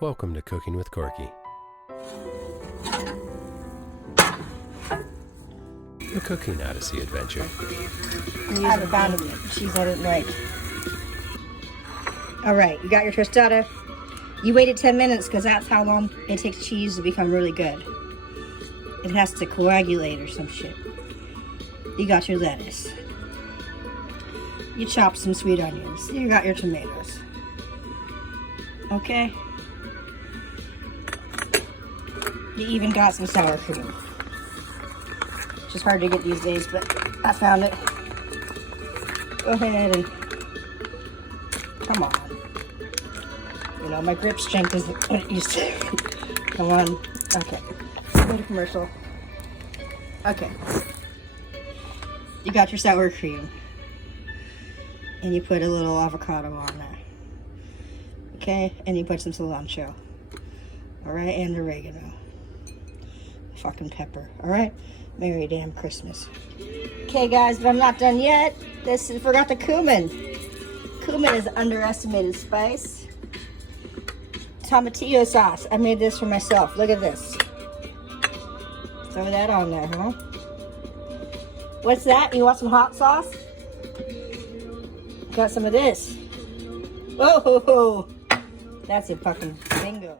Welcome to Cooking with Corky. A cooking odyssey adventure. I haven't found any cheese I didn't like. Alright, you got your tostada. You waited 10 minutes because that's how long it takes cheese to become really good. It has to coagulate or some shit. You got your lettuce. You chopped some sweet onions. You got your tomatoes. Okay? You even got some sour cream. Which is hard to get these days, but I found it. Go ahead and... Come on. You know, my grip strength isn't what it used to. Come on. Okay. Go to commercial. Okay. You got your sour cream. And you put a little avocado on there. Okay? And you put some cilantro. Alright? And oregano. Fucking pepper. Alright? Merry damn Christmas. Okay, guys, but I'm not done yet. Forgot the cumin. Cumin is underestimated spice. Tomatillo sauce. I made this for myself. Look at this. Throw that on there, huh? What's that? You want some hot sauce? Got some of this. Whoa! That's a fucking bingo.